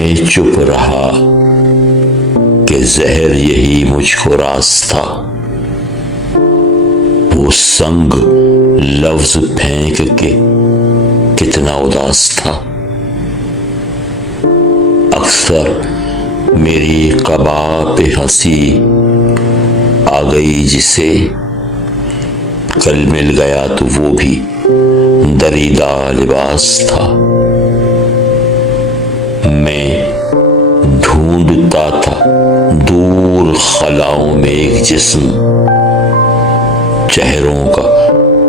میں چپ رہا کہ زہر یہی مجھ کو راز تھا. وہ سنگ لفظ پھینک کے کتنا اداس تھا. اکثر میری قبا پہ ہنسی آ گئی جسے کل مل گیا تو وہ بھی دریدہ لباس تھا. میں ڈھونڈتا تھا دور خلاؤں میں ایک جسم، چہروں کا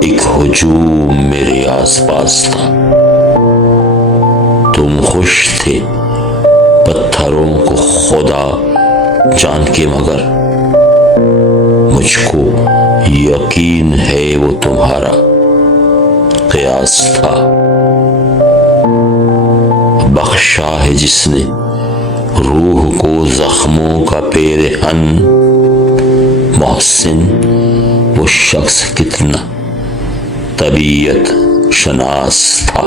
ایک ہجوم میرے آس پاس تھا. تم خوش تھے پتھروں کو خدا جان کے، مگر مجھ کو یقین ہے وہ تمہارا قیاس تھا. بخشا ہے جس نے روح کو زخموں کا پیرہن، محسن وہ شخص کتنا طبیعت شناس تھا.